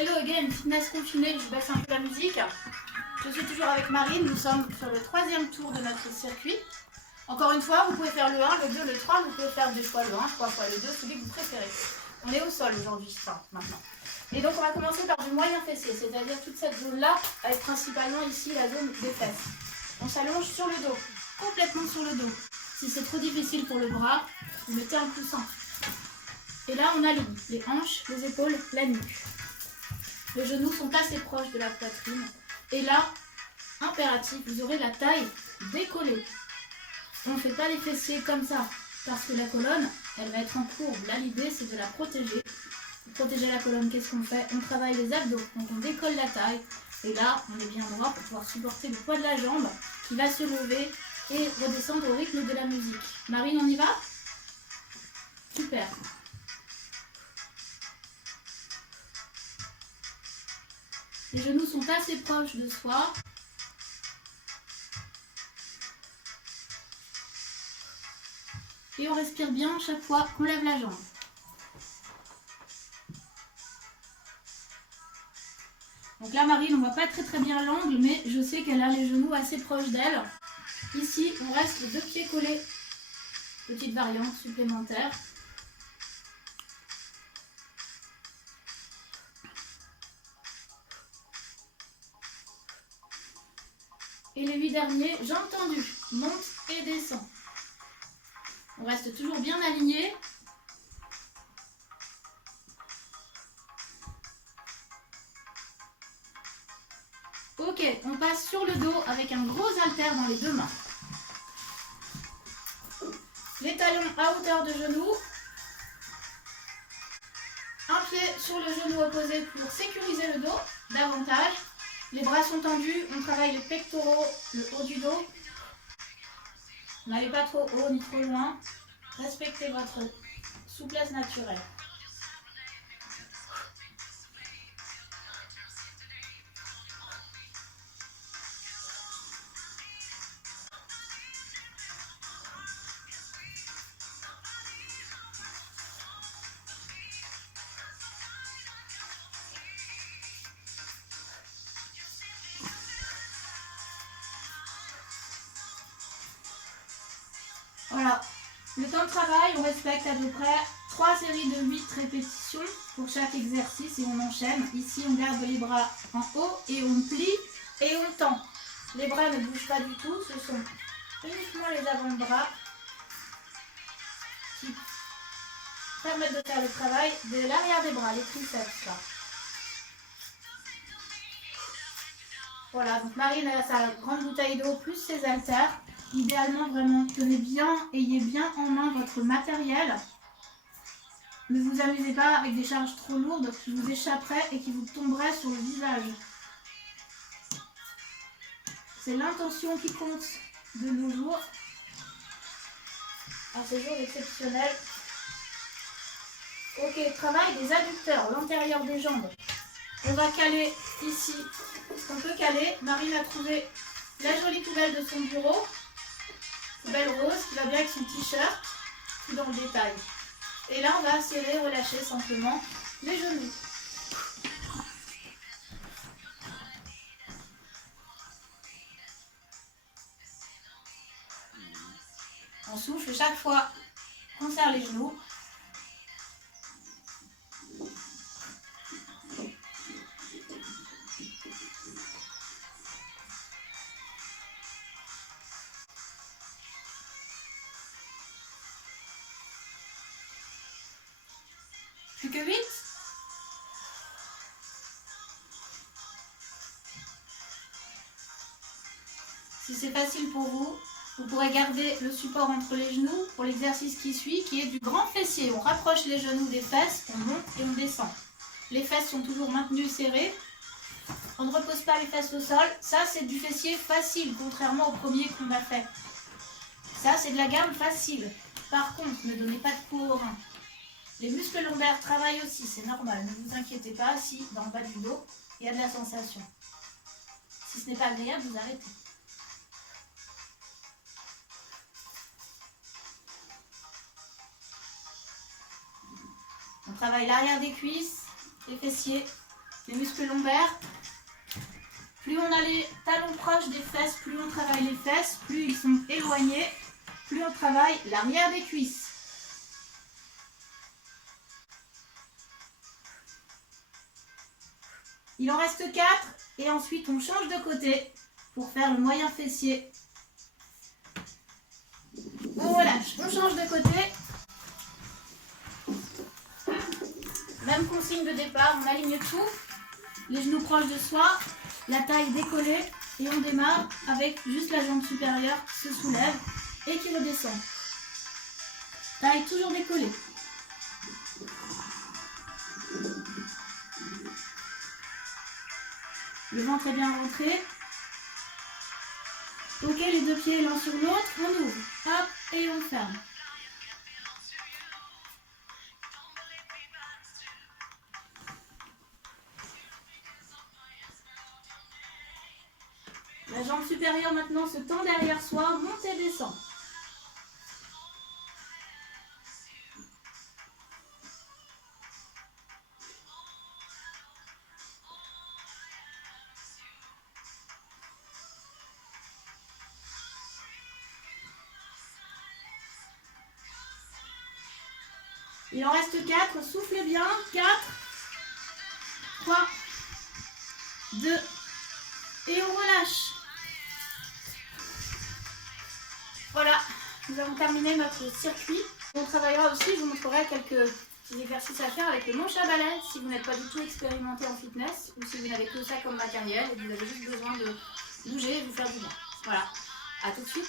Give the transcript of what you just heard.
Hello again, fitness confiné, je baisse un peu la musique. Je suis toujours avec Marine, nous sommes sur le 3e tour de notre circuit. Encore une fois, vous pouvez faire le 1, le 2, le 3, vous pouvez faire 2 fois le 1, 3 fois le 2, celui que vous préférez. On est au sol aujourd'hui, maintenant. Et donc on va commencer par du moyen fessier, c'est-à-dire toute cette zone-là, avec principalement ici la zone des fesses. On s'allonge sur le dos, complètement sur le dos. Si c'est trop difficile pour le bras, vous mettez un coussin. Et là, on aligne les hanches, les épaules, la nuque. Les genoux sont assez proches de la poitrine. Et là, impératif, vous aurez la taille décollée. On ne fait pas les fessiers comme ça, parce que la colonne, elle va être en courbe. Là, l'idée, c'est de la protéger. Pour protéger la colonne, qu'est-ce qu'on fait? On travaille les abdos, donc on décolle la taille. Et là, on est bien droit pour pouvoir supporter le poids de la jambe qui va se lever et redescendre au rythme de la musique. Marine, on y va? Super. Les genoux sont assez proches de soi. Et on respire bien chaque fois qu'on lève la jambe. Donc là, Marine, on ne voit pas très bien l'angle, mais je sais qu'elle a les genoux assez proches d'elle. Ici, on reste les 2 pieds collés. Petite variante supplémentaire. Et les 8 derniers, jambes tendues, monte et descend. On reste toujours bien aligné. Ok, on passe sur le dos avec un gros haltère dans les 2 mains. Les talons à hauteur de genou. Un pied sur le genou opposé pour sécuriser le dos davantage. Les bras sont tendus, on travaille les pectoraux, le haut du dos. N'allez pas trop haut ni trop loin. Respectez votre souplesse naturelle. Voilà, le temps de travail, on respecte à peu près 3 séries de 8 répétitions pour chaque exercice et on enchaîne. Ici, on garde les bras en haut et on plie et on tend. Les bras ne bougent pas du tout, ce sont uniquement les avant-bras qui permettent de faire le travail de l'arrière des bras, les triceps. Là. Voilà, donc Marine a sa grande bouteille d'eau plus ses haltères. Idéalement, vraiment, tenez bien, ayez bien en main votre matériel. Ne vous amusez pas avec des charges trop lourdes qui vous échapperaient et qui vous tomberaient sur le visage. C'est l'intention qui compte de nos jours. À ces jours exceptionnels. Ok, travail des adducteurs, l'antérieur des jambes. On va caler ici ce qu'on peut caler. Marine a trouvé la jolie poubelle de son bureau. Poubelle rose qui va bien avec son t-shirt, tout dans le détail. Et là, on va serrer, relâcher simplement les genoux. On souffle chaque fois qu'on serre les genoux. Plus que 8. Si c'est facile pour vous, vous pourrez garder le support entre les genoux pour l'exercice qui suit, qui est du grand fessier. On rapproche les genoux des fesses, on monte et on descend. Les fesses sont toujours maintenues serrées. On ne repose pas les fesses au sol. Ça, c'est du fessier facile, contrairement au premier qu'on a fait. Ça, c'est de la gamme facile. Par contre, ne donnez pas de coup au rein. Les muscles lombaires travaillent aussi, c'est normal. Ne vous inquiétez pas si dans le bas du dos, il y a de la sensation. Si ce n'est pas agréable, vous arrêtez. On travaille l'arrière des cuisses, les fessiers, les muscles lombaires. Plus on a les talons proches des fesses, plus on travaille les fesses, plus ils sont éloignés, plus on travaille l'arrière des cuisses. Il en reste 4 et ensuite on change de côté pour faire le moyen fessier. On relâche, on change de côté. Même consigne de départ, on aligne tout, les genoux proches de soi, la taille décollée et on démarre avec juste la jambe supérieure qui se soulève et qui redescend. Taille toujours décollée. Le ventre est bien rentré. Ok, les deux pieds l'un sur l'autre, on ouvre, hop, et on ferme. La jambe supérieure maintenant se tend derrière soi, monte et descend. Il en reste 4, soufflez bien. 4, 3, 2, et on relâche. Voilà, nous avons terminé notre circuit. On travaillera aussi, je vous montrerai quelques petits exercices à faire avec le manche à balai si vous n'êtes pas du tout expérimenté en fitness ou si vous n'avez que ça comme matériel et que vous avez juste besoin de bouger et vous faire du bien. Voilà, à tout de suite.